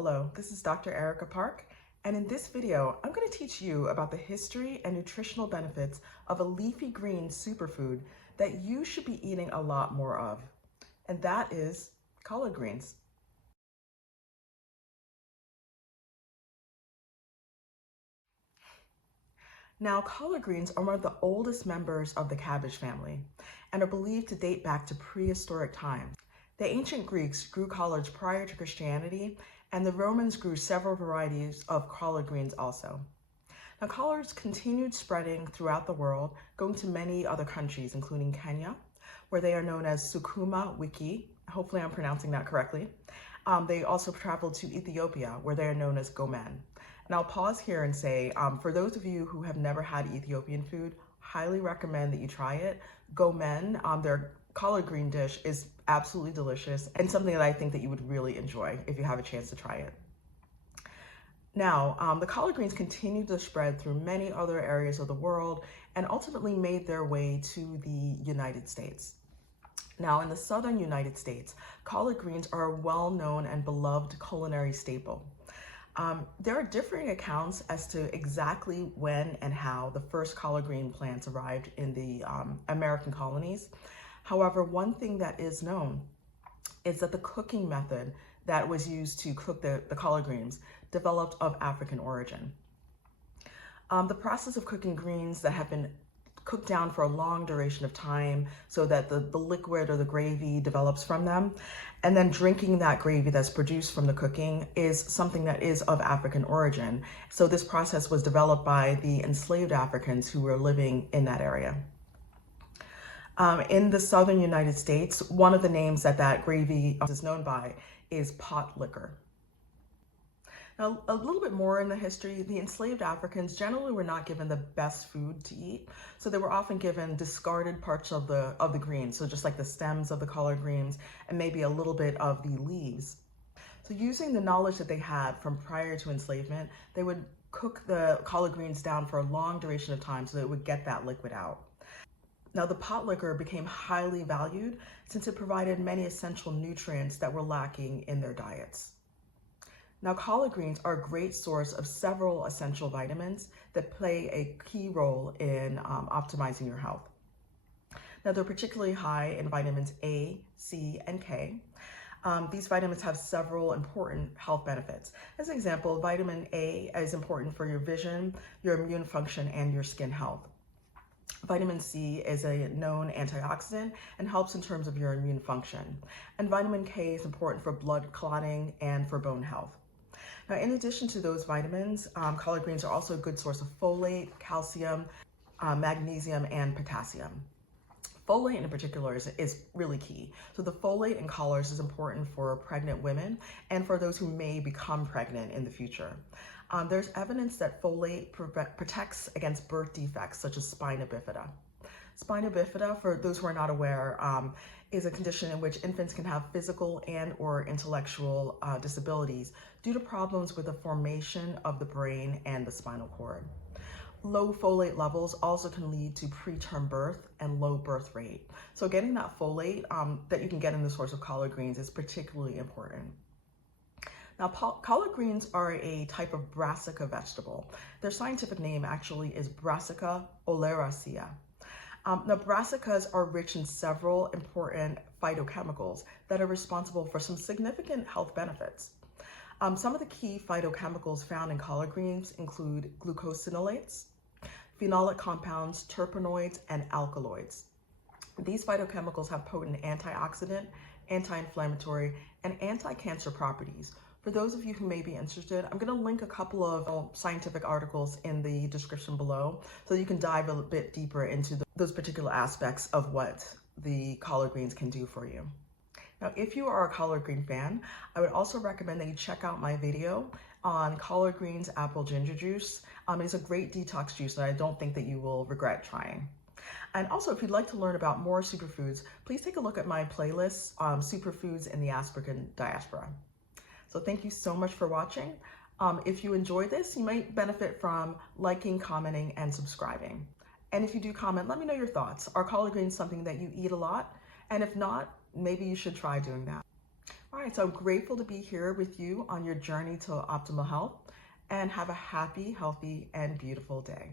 Hello, this is Dr. Erica Park, and in this video, I'm going to teach you about the history and nutritional benefits of a leafy green superfood that you should be eating a lot more of, and that is collard greens. Now, collard greens are one of the oldest members of the cabbage family and are believed to date back to prehistoric times. The ancient Greeks grew collards prior to Christianity, and the Romans grew several varieties of collard greens also. Now, collards continued spreading throughout the world, going to many other countries, including Kenya, where they are known as sukuma wiki. Hopefully I'm pronouncing that correctly. They also traveled to Ethiopia, where they are known as gomen. And I'll pause here and say, for those of you who have never had Ethiopian food, highly recommend that you try it. Gomen, their collard green dish, is absolutely delicious and something that I think that you would really enjoy if you have a chance to try it. Now, the collard greens continued to spread through many other areas of the world and ultimately made their way to the United States. Now, in the southern United States, collard greens are a well-known and beloved culinary staple. There are differing accounts as to exactly when and how the first collard green plants arrived in the American colonies. However, one thing that is known is that the cooking method that was used to cook the collard greens developed of African origin. The process of cooking greens that have been cooked down for a long duration of time so that the liquid or the gravy develops from them, and then drinking that gravy that's produced from the cooking is something that is of African origin. So this process was developed by the enslaved Africans who were living in that area. In the southern United States, one of the names that gravy is known by is pot liquor. Now, a little bit more in the history, the enslaved Africans generally were not given the best food to eat, so they were often given discarded parts of the greens, so just like the stems of the collard greens and maybe a little bit of the leaves. So using the knowledge that they had from prior to enslavement, they would cook the collard greens down for a long duration of time so that it would get that liquid out. Now, the pot liquor became highly valued since it provided many essential nutrients that were lacking in their diets. Now, collard greens are a great source of several essential vitamins that play a key role in optimizing your health. Now, they're particularly high in vitamins A, C, and K. These vitamins have several important health benefits. As an example, vitamin A is important for your vision, your immune function, and your skin health. Vitamin C is a known antioxidant and helps in terms of your immune function. And vitamin K is important for blood clotting and for bone health. Now, in addition to those vitamins, collard greens are also a good source of folate, calcium, magnesium, and potassium. Folate in particular is really key. So the folate in collards is important for pregnant women and for those who may become pregnant in the future. There's evidence that folate protects against birth defects such as spina bifida. Spina bifida, for those who are not aware, is a condition in which infants can have physical and or intellectual disabilities due to problems with the formation of the brain and the spinal cord. Low folate levels also can lead to preterm birth and low birth rate. So getting that folate that you can get in the source of collard greens is particularly important. Now, collard greens are a type of brassica vegetable. Their scientific name actually is Brassica oleracea. Now, brassicas are rich in several important phytochemicals that are responsible for some significant health benefits. Some of the key phytochemicals found in collard greens include glucosinolates, phenolic compounds, terpenoids, and alkaloids. These phytochemicals have potent antioxidant, anti-inflammatory, and anti-cancer properties. For those of you who may be interested, I'm going to link a couple of scientific articles in the description below so you can dive a bit deeper into those particular aspects of what the collard greens can do for you. Now, if you are a collard green fan, I would also recommend that you check out my video on collard greens apple ginger juice. It's a great detox juice that I don't think that you will regret trying. And also, if you'd like to learn about more superfoods, please take a look at my playlist, Superfoods in the African Diaspora. So thank you so much for watching. If you enjoyed this, you might benefit from liking, commenting, and subscribing. And if you do comment, let me know your thoughts. Are collard greens something that you eat a lot? And if not, maybe you should try doing that. All right, so I'm grateful to be here with you on your journey to optimal health, and have a happy, healthy, and beautiful day.